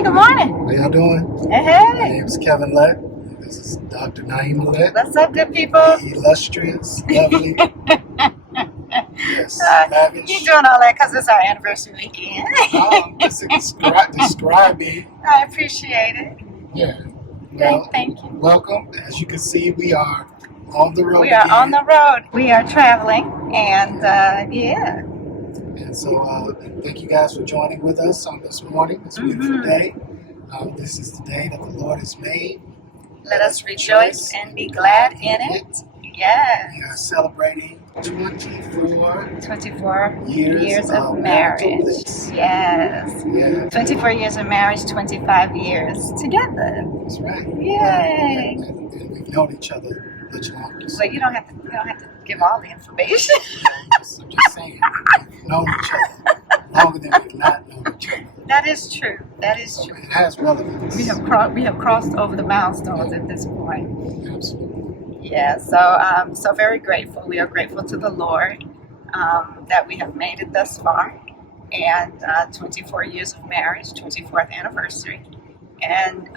Hey, good morning. How y'all doing? Hey, My hey. name's Kevin Lett. This is Dr. Naima Lett. What's up, good people? The illustrious, lovely, yes, lavish. You're doing all that because it's our anniversary weekend. Just describe me. I appreciate it. Yeah. Well, Thank you. welcome. As you can see, we are on the road. We are again. on the road. We are traveling, and yeah. And so, thank you guys for joining with us on this morning, this beautiful day. This is the day that the Lord has made. Let us rejoice and be glad in it. Yes. We are celebrating 24 years of marital marriage. bliss. Yes. Yeah. 24 years of marriage, 25 years together. That's right. Yay. And we've known each other much longer. So But you don't have to give all the information. I'm just saying, we've known each other longer than we've not known each other. That is true. That is true. It has relevance. We have crossed over the milestones at this point. Absolutely. Yeah. So very grateful. We are grateful to the Lord that we have made it thus far, and 24 years of marriage, 24th anniversary, and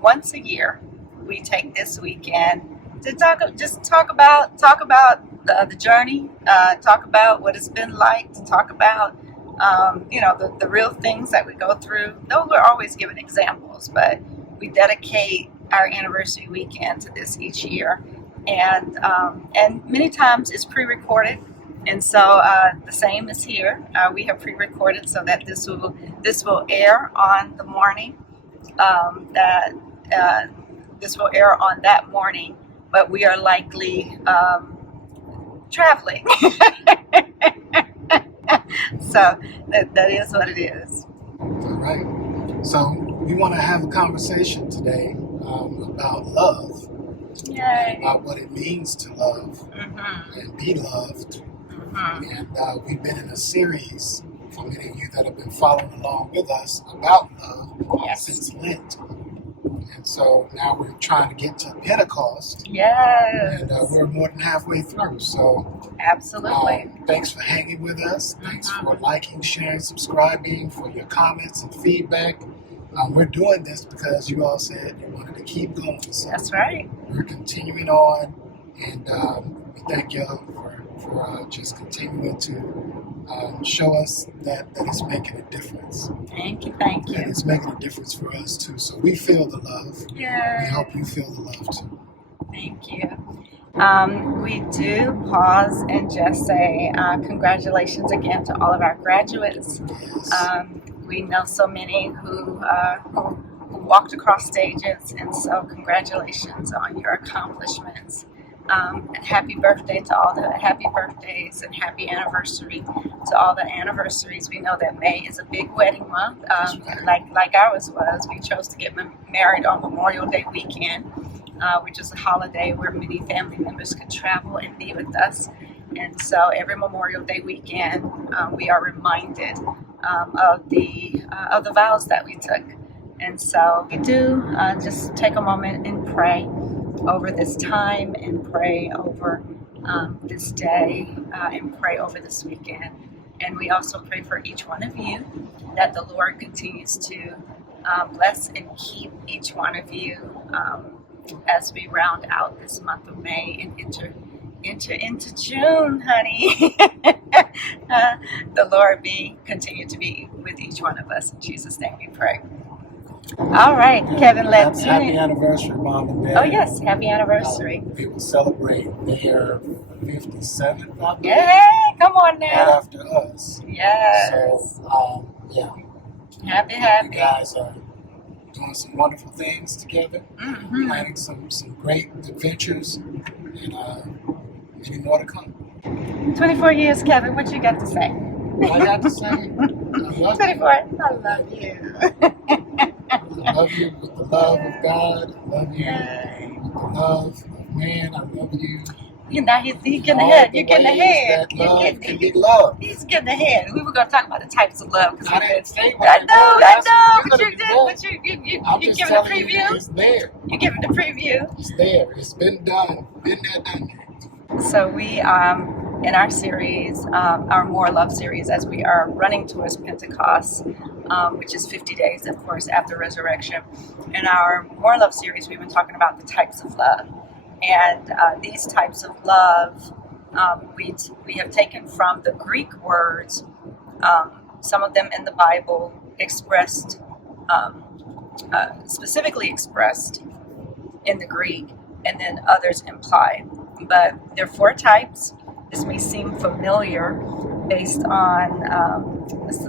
once a year we take this weekend to talk about the journey, talk about what it's been like, to talk about the real things that we go through. Though we're always given examples, but we dedicate our anniversary weekend to this each year, and many times it's pre-recorded, and so the same is here. We have pre-recorded so that this will air on the morning this will air on that morning, but we are likely traveling. So that is what it is. All right. So we want to have a conversation today about love. Yay. About what it means to love and be loved. And we've been in a series, for many of you that have been following along with us, about love since Lent. And so now we're trying to get to Pentecost. Yes. And we're more than halfway through. So absolutely. Thanks for hanging with us. Thanks for liking, sharing, subscribing, for your comments and feedback. We're doing this because you all said you wanted to keep going. So that's right. We're continuing on, and we thank you for just continuing to show us that it's making a difference. Thank you. And it's making a difference for us too. So we feel the love. Yeah. We hope you feel the love too. Thank you. We do pause and just say congratulations again to all of our graduates. Yes. We know so many who walked across stages, and so congratulations on your accomplishments. Happy birthday to all the happy birthdays, and happy anniversary to all the anniversaries. We know that May is a big wedding month, like ours was. We chose to get married on Memorial Day weekend, which is a holiday where many family members could travel and be with us. And so every Memorial Day weekend, we are reminded of the vows that we took. And so we do just take a moment and pray over this time, and pray over this day, and pray over this weekend. And we also pray for each one of you, that the Lord continues to bless and keep each one of you as we round out this month of May and enter into June, honey. The Lord continue to be with each one of us. In Jesus' name we pray. All right, Kevin, let's happy anniversary, Mom and Dad. Oh yes, happy anniversary. We will celebrate their 57th, I believe. Yeah, come on now. Right after us. Yes. So, yeah. Happy. You guys are doing some wonderful things together, planning some great adventures, and many more to come. 24 years, Kevin, what you got to say? What I got to say? I love 24. I love you. I love you with the love of God. I love you with the love of man. I love you. He's getting ahead. You're getting ahead. That love can be love. He's getting ahead. We were going to talk about the types of love. I didn't say I know. But you did. I'm you just giving the telling you, preview. it's there. You're giving the preview. It's there. It's been done. Been there, done that. So we in our series, our More Love series, as we are running towards Pentecost, which is 50 days, of course, after resurrection. In our More Love series, we've been talking about the types of love. And these types of love, we have taken from the Greek words, some of them in the Bible expressed, specifically expressed in the Greek, and then others implied. But there are 4 types. This may seem familiar based on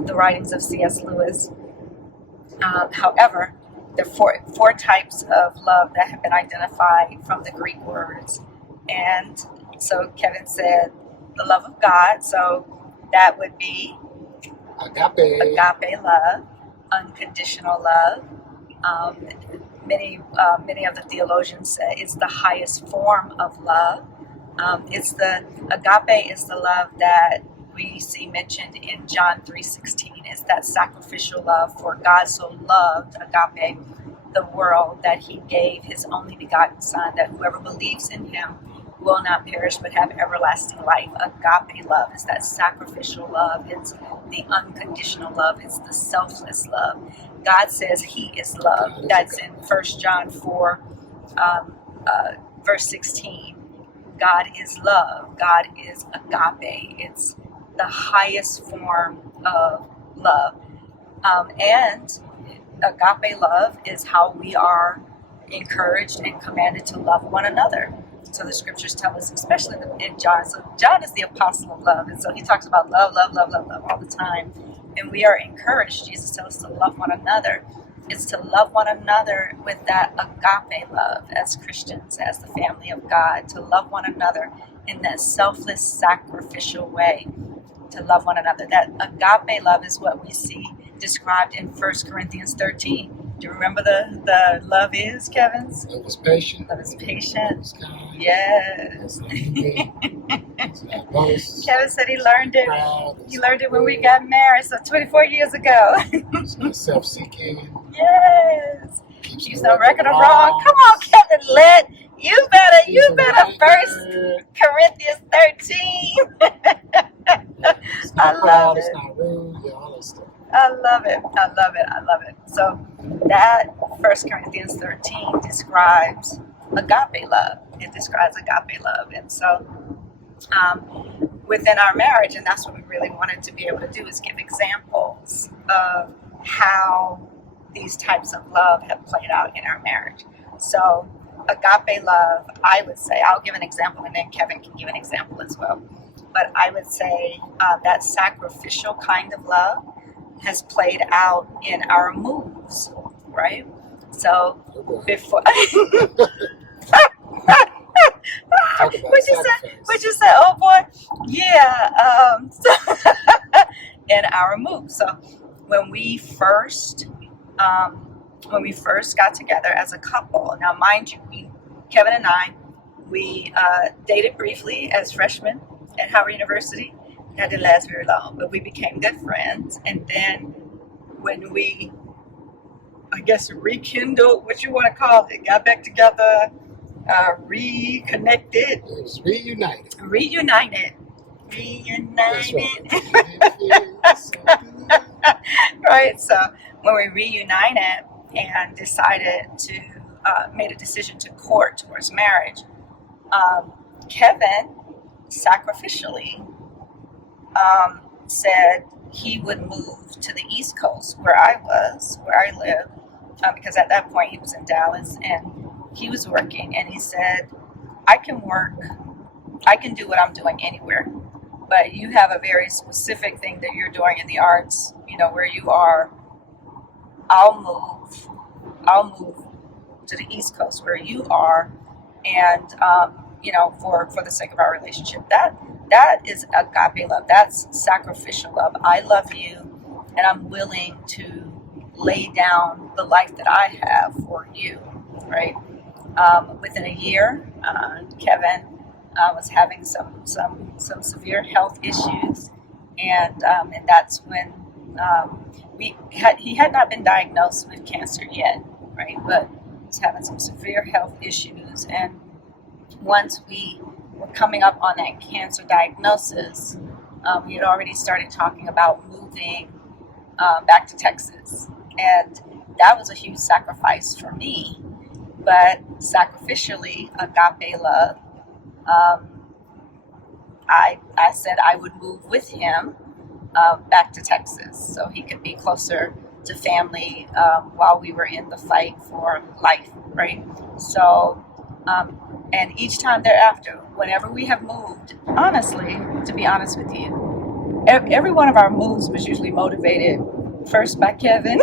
the writings of C.S. Lewis. However, there are four types of love that have been identified from the Greek words. And so Kevin said the love of God. So that would be agape love, unconditional love. Many of the theologians say it's the highest form of love. Agape is the love that we see mentioned in John 3:16. It's that sacrificial love, for God so loved, agape, the world that he gave his only begotten Son, that whoever believes in him will not perish but have everlasting life. Agape love is that sacrificial love. It's the unconditional love. It's the selfless love. God says he is love. That's in 1 John 4, verse 16. God is love. God is agape. It's the highest form of love. And agape love is how we are encouraged and commanded to love one another. So the scriptures tell us, especially in John. So John is the apostle of love. And so he talks about love, love, love, love, love all the time. And we are encouraged, Jesus tells us to love one another. It's to love one another with that agape love as Christians, as the family of God, to love one another in that selfless, sacrificial way, to love one another. That agape love is what we see described in 1 Corinthians 13. Do you remember the love is, Kevin's? Love is patient. Love is patient. Love is kind. Yes. It's not envy. It's not boast. Kevin said he learned it. Proud. He learned it when we got married, so 24 years ago. It's not self-seeking. Yes. Keeps no record of wrong. Come on, Kevin Lett. You better 1 Corinthians 13. It's not I proud. love It's it. not rude. Yeah, all that stuff. I love it. I love it. I love it. So that 1 Corinthians 13 describes agape love. It describes agape love. And so within our marriage, and that's what we really wanted to be able to do, is give examples of how these types of love have played out in our marriage. So agape love, I would say, I'll give an example and then Kevin can give an example as well. But I would say that sacrificial kind of love has played out in our moves, right? So before What'd you say? Oh boy. Yeah. In our moves. So when we first got together as a couple, now mind you, Kevin and I, we dated briefly as freshmen at Howard University. That didn't last very long, but we became good friends. And then when we, I guess, rekindled, what you want to call it, got back together, reconnected. It was reunited. Reunited. That's right. Right. So when we reunited and decided to, made a decision to court towards marriage, Kevin sacrificially said he would move to the East Coast where I lived, because at that point he was in Dallas and he was working, and he said, I can do what I'm doing anywhere, but you have a very specific thing that you're doing in the arts, where you are. I'll move to the East Coast where you are, and for the sake of our relationship. That is agape love. That's sacrificial love. I love you, and I'm willing to lay down the life that I have for you, right? Within a year, Kevin was having some severe health issues, and that's when he had not been diagnosed with cancer yet, right? But he's having some severe health issues, and once we were coming up on that cancer diagnosis, we had already started talking about moving back to Texas. And that was a huge sacrifice for me. But sacrificially, agape love, um, I said I would move with him back to Texas so he could be closer to family while we were in the fight for life, right? So, and each time thereafter, whenever we have moved, honestly, to be honest with you, every one of our moves was usually motivated first by Kevin.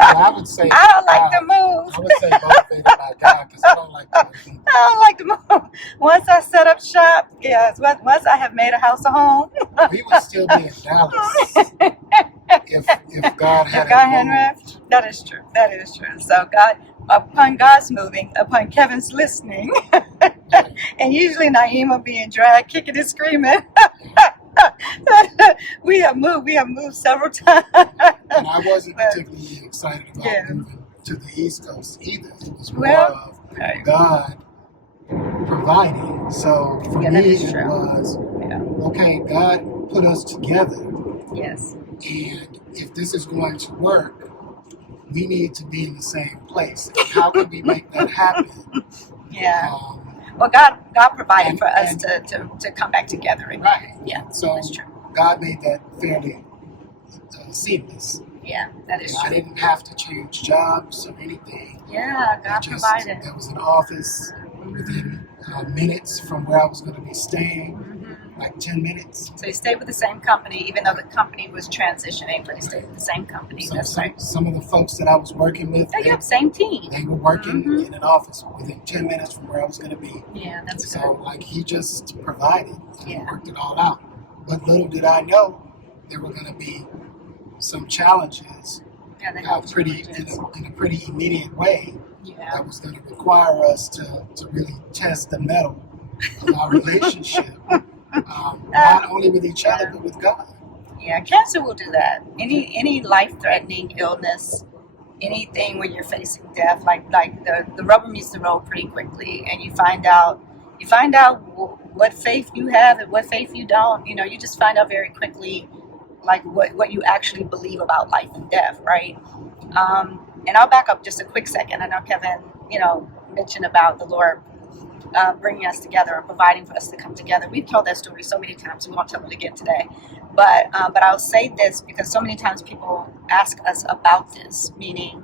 I would say I don't like the move. I would say motivated by God because I don't like the move. I don't like the move. Once I set up shop, yes, once I have made a house a home, We would still be in Dallas if God if God hadn't left. That is true. That is true. So God, upon God's moving, upon Kevin's listening, and usually Naima being dragged, kicking and screaming. We have moved several times. And I wasn't particularly excited about moving to the East Coast either. It was more of God providing. So for me, it was, okay, God put us together. Yes. And if this is going to work, we need to be in the same place. How can we make that happen? Yeah. Well, God provided for us to come back together again. Right. Yeah. So that's true. God made that fairly seamless. Yeah, that is true. I didn't have to change jobs or anything. Yeah, God provided. There was an office within minutes from where I was going to be staying, like 10 minutes. So you stayed with the same company, even though the company was transitioning, but you stayed with the same company. That's right. Some of the folks that I was working with, same team. They were working in an office within 10 minutes from where I was going to be. Yeah, that's good. So, like, he just provided and worked it all out. But little did I know there were going to be some challenges, in a pretty immediate way that was going to require us to really test the mettle of our relationship, not only with each other but with God. Yeah, cancer will do that. Any life-threatening illness, anything when you're facing death, like the rubber meets the road pretty quickly, and you find out what faith you have and what faith you don't. You just find out very quickly, like what you actually believe about life and death, right? And I'll back up just a quick second. I know Kevin, mentioned about the Lord bringing us together and providing for us to come together. We've told that story so many times. We won't tell it again today. But I'll say this because so many times people ask us about this, meaning,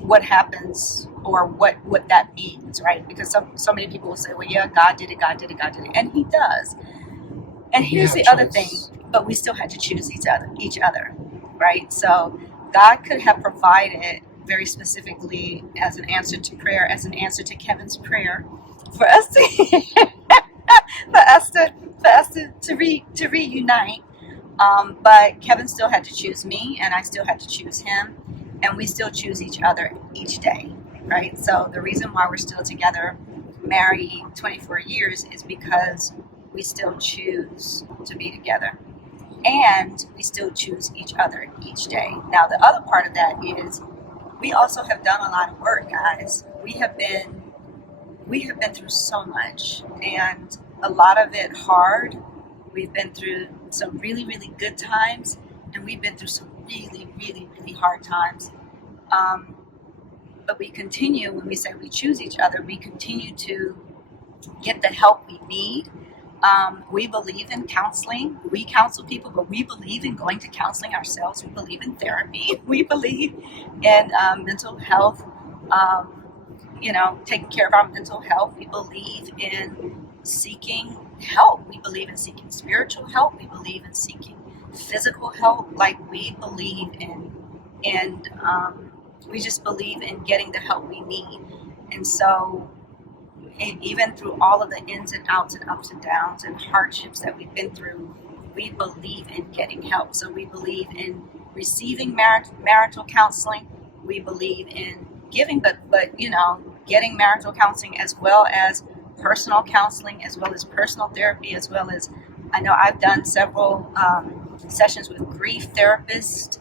what happens or what that means, right? Because so many people will say, well, yeah, God did it, and He does. And here's the other thing, but we still had to choose each other, right? So God could have provided very specifically as an answer to prayer, as an answer to Kevin's prayer, for us to reunite. But Kevin still had to choose me, and I still had to choose him, and we still choose each other each day, right? So the reason why we're still together, married 24 years, is because we still choose to be together, and we still choose each other each day. Now, the other part of that is we also have done a lot of work, guys. We have been through so much, and a lot of it hard. We've been through some really, really good times, and we've been through some really, really, really hard times. But we continue, when we say we choose each other, we continue to get the help we need. We believe in counseling. We counsel people, but we believe in going to counseling ourselves. We believe in therapy. We believe in mental health, taking care of our mental health. We believe in seeking help. We believe in seeking spiritual help. We believe in seeking physical help. Like, we believe we just believe in getting the help we need. And so, even through all of the ins and outs and ups and downs and hardships that we've been through, we believe in getting help. So we believe in receiving marital counseling. We believe in giving, but getting marital counseling, as well as personal counseling, as well as personal therapy, as well as, I know I've done several sessions with grief therapists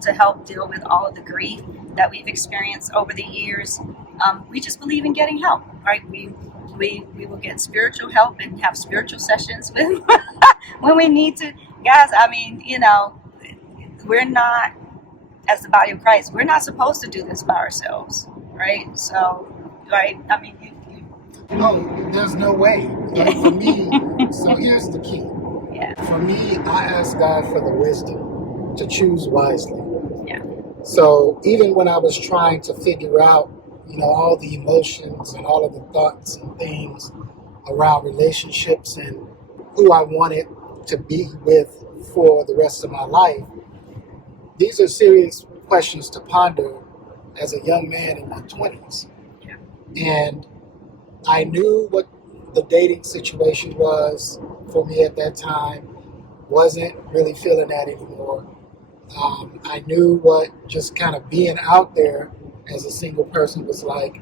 to help deal with all of the grief that we've experienced over the years. We just believe in getting help, right? We We will get spiritual help and have spiritual sessions with when we need to. Guys, I mean, we're not, as the body of Christ, we're not supposed to do this by ourselves, right? So, right? I mean, Oh, there's no way. Like for me, so here's the key. Yeah. For me, I ask God for the wisdom to choose wisely. Yeah. So even when I was trying to figure out, all the emotions and all of the thoughts and things around relationships and who I wanted to be with for the rest of my life, these are serious questions to ponder as a young man in my 20s. Yeah. And I knew what the dating situation was for me at that time. Wasn't really feeling that anymore. I knew what just kind of being out there as a single person was like.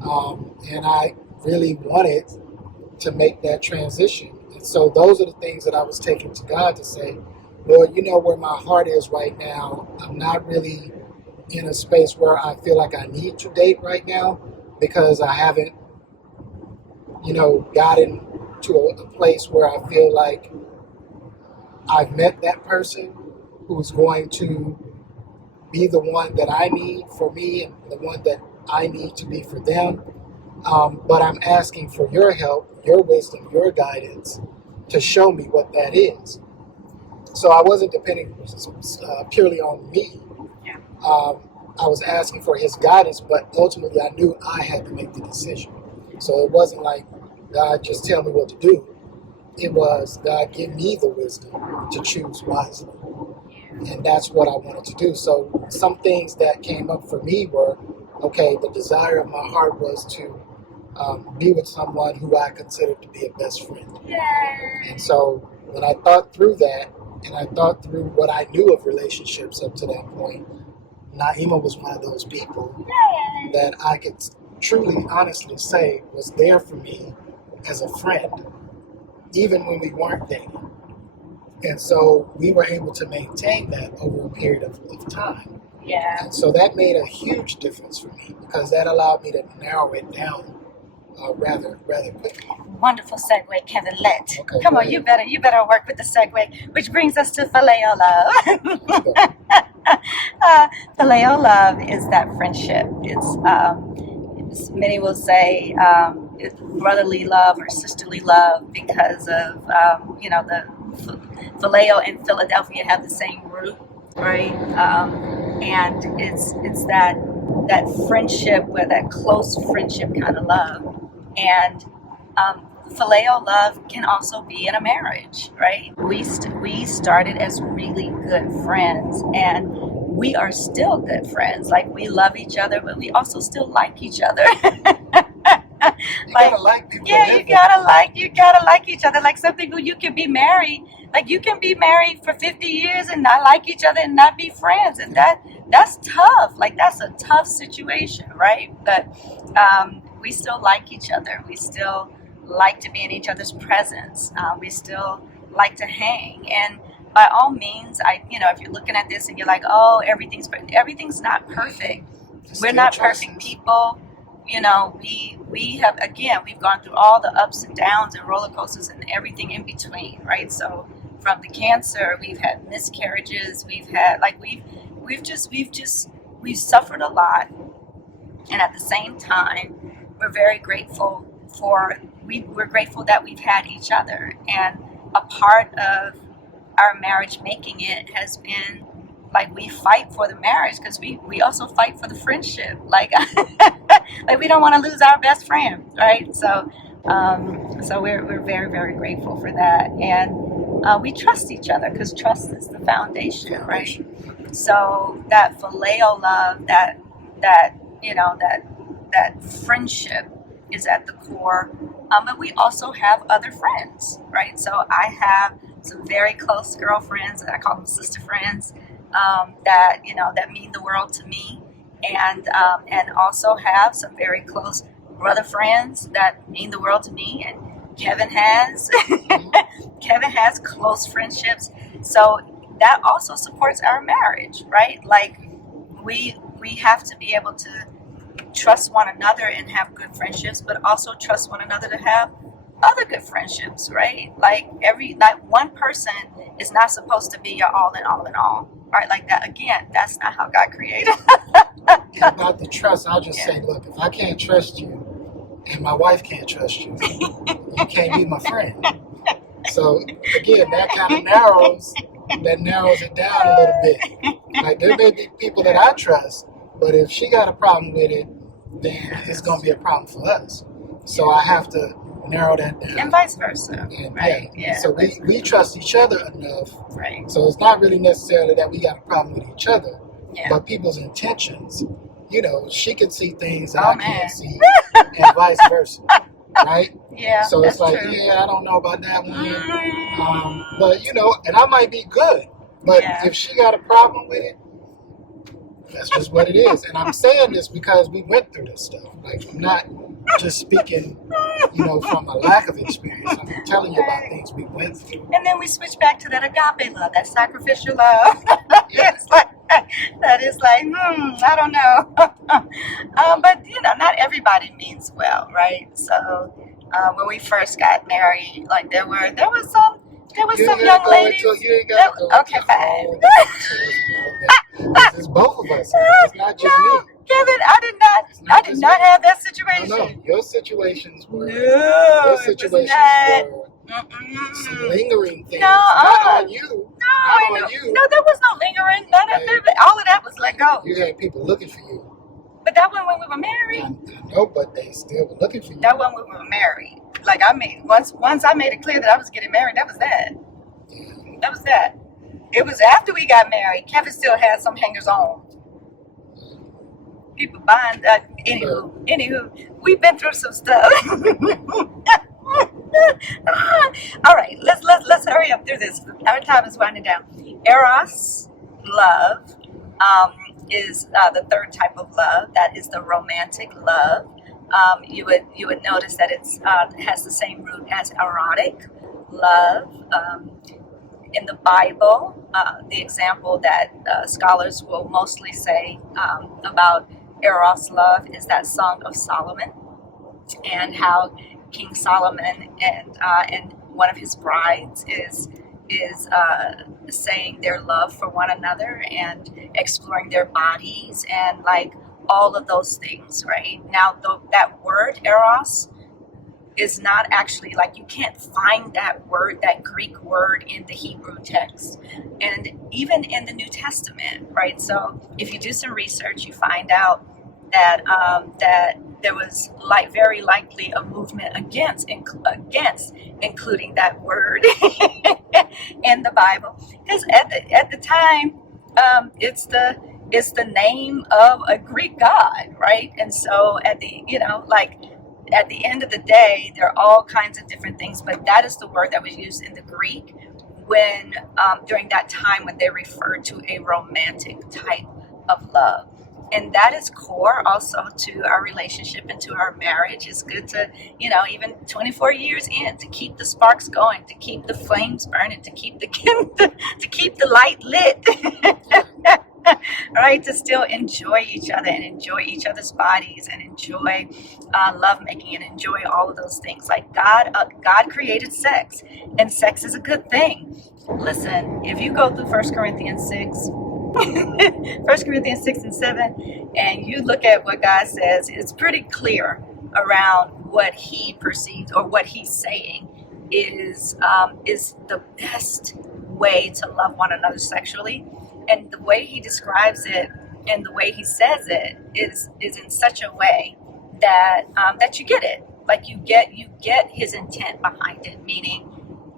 And I really wanted to make that transition. And so those are the things that I was taking to God to say, Lord, you know where my heart is right now. I'm not really in a space where I feel like I need to date right now because I haven't, gotten to a place where I feel like I've met that person who's going to be the one that I need for me and the one that I need to be for them. But I'm asking for your help, your wisdom, your guidance to show me what that is. So I wasn't depending purely on me. Yeah. I was asking for his guidance, but ultimately I knew I had to make the decision. So it wasn't like, God, just tell me what to do. It was, God, give me the wisdom to choose wisely. And that's what I wanted to do. So some things that came up for me were, okay, the desire of my heart was to be with someone who I considered to be a best friend. Yay. And so when I thought through that, and I thought through what I knew of relationships up to that point, Naima was one of those people that I could truly, honestly say was there for me as a friend, even when we weren't dating. And so we were able to maintain that over a period of time. Yeah. And so that made a huge difference for me because that allowed me to narrow it down rather quickly. Wonderful segue, Kevin Lett. Okay, Come on, you better work with the segue, which brings us to Phileo love. Phileo love is that friendship. It's many will say it's brotherly love or sisterly love because of the Phileo and Philadelphia have the same root, right? And it's that friendship, where that close friendship kind of love. And Phileo love can also be in a marriage, right? We started as really good friends, and we are still good friends. Like, we love each other, but we also still like each other. You gotta like people. Yeah, you gotta like each other. Like, some people, you can be married. Like, you can be married for 50 years and not like each other and not be friends, and that's tough. Like, that's a tough situation, right? But we still like each other. We still like to be in each other's presence. We still like to hang. And by all means, if you're looking at this and you're like, oh, everything's not perfect. We're not perfect people. We have, again, we've gone through all the ups and downs and roller coasters and everything in between, right? So from the cancer, we've had miscarriages, we've had, we've suffered a lot. And at the same time, we're very grateful we're grateful that we've had each other. And a part of our marriage making it has been, like, we fight for the marriage because we also fight for the friendship. Like, like, we don't want to lose our best friend, right? So we're very, very grateful for that. And we trust each other because trust is the foundation, right? So that phileo love, that friendship is at the core. But we also have other friends, right? So I have some very close girlfriends, I call them sister friends, that mean the world to me, and also have some very close brother friends that mean the world to me. And Kevin has close friendships, so that also supports our marriage, right? Like, we have to be able to trust one another and have good friendships, but also trust one another to have other good friendships, right? Like one person is not supposed to be your all in all in all, right? Like that, again, that's not how God created. And about the trust, I'll just say, look, if I can't trust you and my wife can't trust you, you can't be my friend. So again, that kind of narrows it down a little bit. Like, there may be people that I trust, but if she got a problem with it, then it's going to be a problem for us. So I have to narrow that down. And vice versa. And, right. Yeah. So we trust each other enough. Right. So it's not really necessarily that we got a problem with each other, yeah. but people's intentions. She can see things that I can't see, and vice versa. Right? Yeah. So it's like, true. I don't know about that one. But, and I might be good. But if she got a problem with it, that's just what it is. And I'm saying this because we went through this stuff. Like, I'm not just speaking, from a lack of experience. I'm telling you about things we went through. And then we switch back to that agape love, that sacrificial love. Yeah. That is like, I don't know. But, not everybody means well, right? So when we first got married, like there was some young ladies. Okay, fine. It's both of us. It's not just me. Kevin, I did not have that situation. No, your situations were. No, your situations were some lingering things. Not on you. Not on you. No, there was no lingering. All of that was let go. You had people looking for you. But that wasn't when we were married. I know, but they still were looking for you. That wasn't when we were married. Like, once I made it clear that I was getting married, that was that. Yeah. That was that. It was after we got married. Kevin still had some hangers on. People buying. Anywho, we've been through some stuff. All right, let's hurry up through this. Our time is winding down. Eros, love, is the third type of love. That is the romantic love. You would notice that it has the same root as erotic love. In the Bible, the example that scholars will mostly say about Eros love is that Song of Solomon, and how King Solomon and one of his brides is saying their love for one another and exploring their bodies and like all of those things, right? Now, that word Eros is not actually, like, you can't find that word, that Greek word, in the Hebrew text, and even in the New Testament, right? So if you do some research, you find out that there was very likely a movement against including that word in the Bible, because at the time it's the name of a Greek god, right? And so at the end of the day, there are all kinds of different things, but that is the word that was used in the Greek when during that time when they referred to a romantic type of love. And that is core also to our relationship and to our marriage. It's good to, even 24 years in, to keep the sparks going, to keep the flames burning, to keep the light lit. Right, to still enjoy each other and enjoy each other's bodies and enjoy lovemaking and enjoy all of those things. Like God created sex, and sex is a good thing. Listen, if you go through 1 Corinthians 6, 1 Corinthians 6 and 7, and you look at what God says, it's pretty clear around what He perceives or what He's saying is the best way to love one another sexually. And the way He describes it and the way He says it is in such a way that that you get it. Like you get His intent behind it, meaning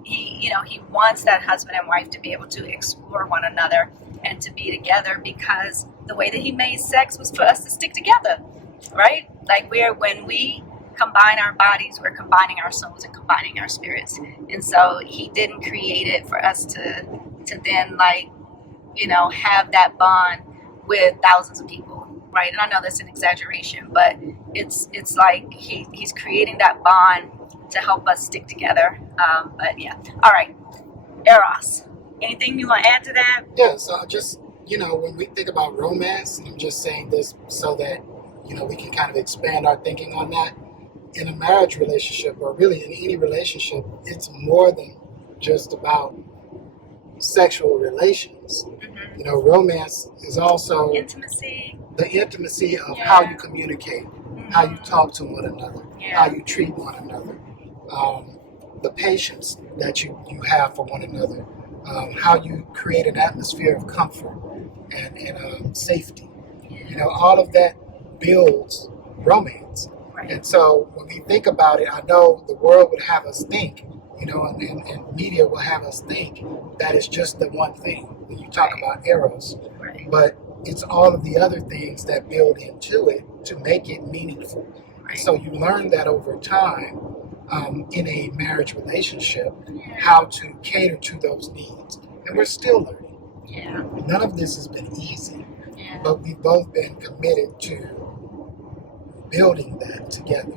He wants that husband and wife to be able to explore one another and to be together, because the way that He made sex was for us to stick together, right? Like when we combine our bodies, we're combining our souls and combining our spirits. And so He didn't create it for us to then have that bond with thousands of people, right? And I know that's an exaggeration, but it's like he's creating that bond to help us stick together. But yeah, all right, Eros. Anything you want to add to that? Yeah, so just when we think about romance, I'm just saying this so that we can kind of expand our thinking on that. In a marriage relationship, or really in any relationship, it's more than just about sexual relations. Romance is also Intimacy. the intimacy of how you communicate, how you talk to one another, how you treat one another, the patience that you have for one another, how you create an atmosphere of comfort and safety. All of that builds romance. Right. And so when we think about it, I know the world would have us think, and media will have us think that it's just the one thing when you talk about eros. Right. But it's all of the other things that build into it to make it meaningful. Right. So you learn that over time in a marriage relationship, how to cater to those needs. And we're still learning. Yeah. None of this has been easy, but we've both been committed to building that together.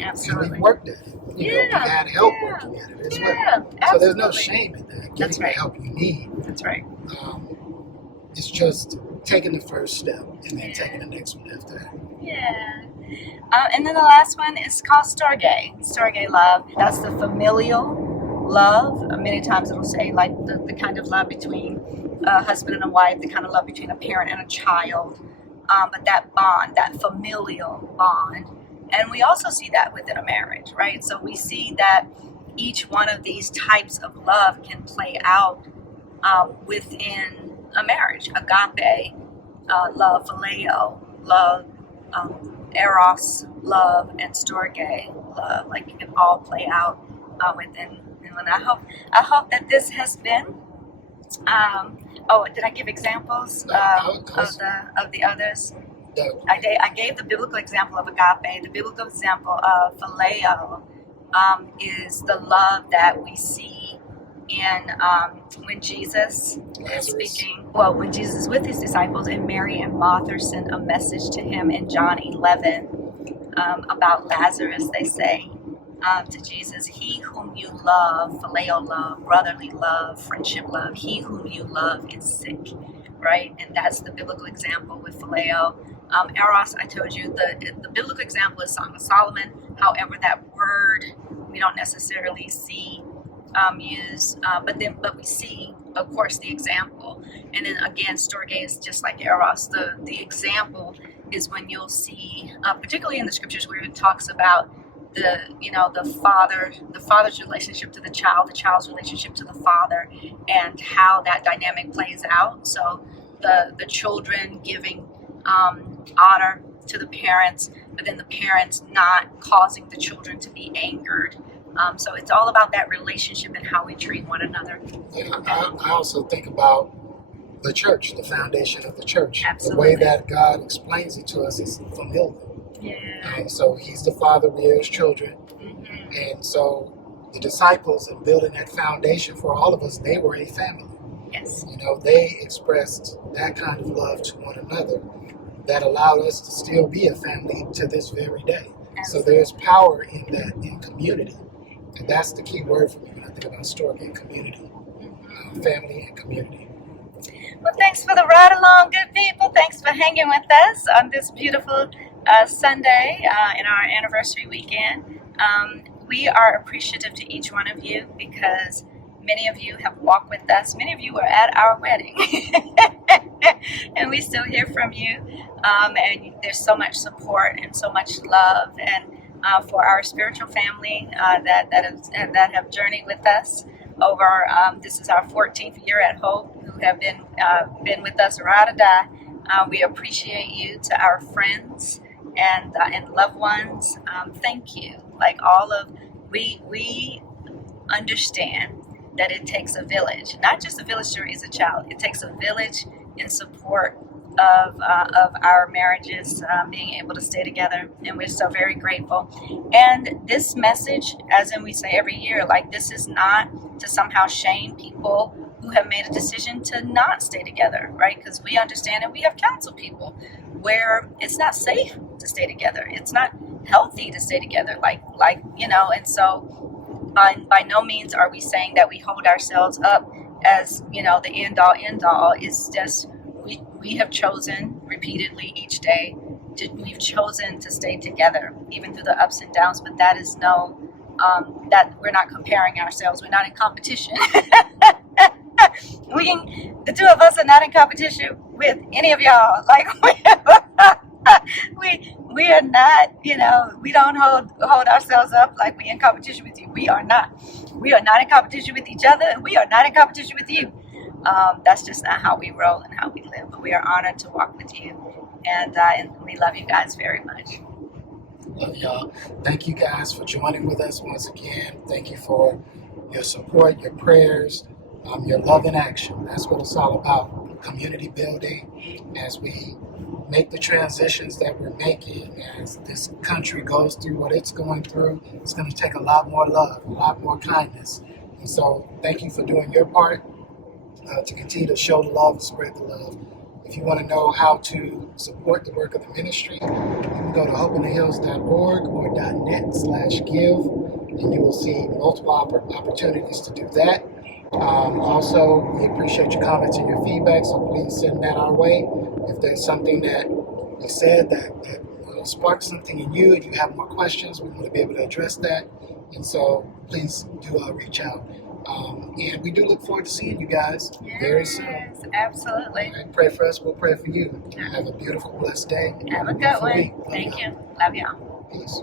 Absolutely. And we've worked at it. We've had help working at it as well. So there's no shame in that. Getting the help you need. That's right. It's just taking the first step and then taking the next one after that. Yeah. And then the last one is called storge. Storge love. That's the familial love. Many times it'll say like the kind of love between a husband and a wife, the kind of love between a parent and a child. But that bond, that familial bond. And we also see that within a marriage, right? So we see that each one of these types of love can play out within a marriage. Agape, love, phileo, love, eros, love, and storge, love. Like it can all play out within. And I hope that this has been. Did I give examples of the others? No. I gave the biblical example of agape. The biblical example of phileo is the love that we see in when Jesus is speaking. Well, when Jesus is with his disciples, and Mary and Martha sent a message to him in John 11 about Lazarus. They say to Jesus, "He whom you love, phileo love, brotherly love, friendship love, he whom you love is sick." Right? And that's the biblical example with phileo. Eros, I told you, the biblical example is Song of Solomon. However, that word we don't necessarily see used, but we see, of course, the example. And then again, storge is just like Eros. The example is when you'll see, particularly in the scriptures where it talks about the father's relationship to the child's relationship to the father, and how that dynamic plays out. So the children giving honor to the parents, but then the parents not causing the children to be angered. So it's all about that relationship and how we treat one another. Yeah, I also think about the church, the foundation of the church. Absolutely. The way that God explains it to us is familiar. Yeah. So he's the father, we are his children. And so the disciples, in building that foundation for all of us, they were a family. Yes. They expressed that kind of love to one another that allowed us to still be a family to this very day. Absolutely. So there's power in that, in community. And that's the key word for me when I think about storge and community. Family and community. Well, thanks for the ride along, good people. Thanks for hanging with us on this beautiful Sunday in our anniversary weekend. We are appreciative to each one of you because many of you have walked with us. Many of you were at our wedding. And we still hear from you. And there's so much support and so much love. And for our spiritual family that have journeyed with us over, this is our 14th year at Hope, who have been with us ride or die. We appreciate you. To our friends and loved ones, thank you. Like we understand that it takes a village, not just a village to raise a child. It takes a village in support of our marriages being able to stay together, and we're so very grateful. And this message, as in we say every year, like this is not to somehow shame people who have made a decision to not stay together, right? Because we understand and we have counseled people where it's not safe to stay together. It's not healthy to stay together, and so by no means are we saying that we hold ourselves up as, the end all. It's just we have chosen repeatedly each day we've chosen to stay together even through the ups and downs. But that is that we're not comparing ourselves. We're not in competition. The two of us are not in competition with any of y'all. Like we are not. We don't hold ourselves up like we in competition with you. We are not. We are not in competition with each other, and we are not in competition with you. That's just not how we roll and how we live. But we are honored to walk with you, and we love you guys very much. Love y'all. Thank you guys for joining with us once again. Thank you for your support, your prayers, your love in action. That's what it's all about. Community building as we make the transitions that we're making, as this country goes through what it's going through. It's going to take a lot more love, a lot more kindness. And so thank you for doing your part to continue to show the love and spread the love. If you want to know how to support the work of the ministry, you can go to hopeinthehills.org or .net/give, and you will see multiple opportunities to do that. Also, we appreciate your comments and your feedback, so please send that our way. If there's something that we said that sparked something in you and you have more questions, we want to be able to address that. And so please do reach out. And we do look forward to seeing you guys very soon. Yes, absolutely. Right, pray for us. We'll pray for you. Have a beautiful, blessed day. Have a good one. Thank you. Love y'all. Peace.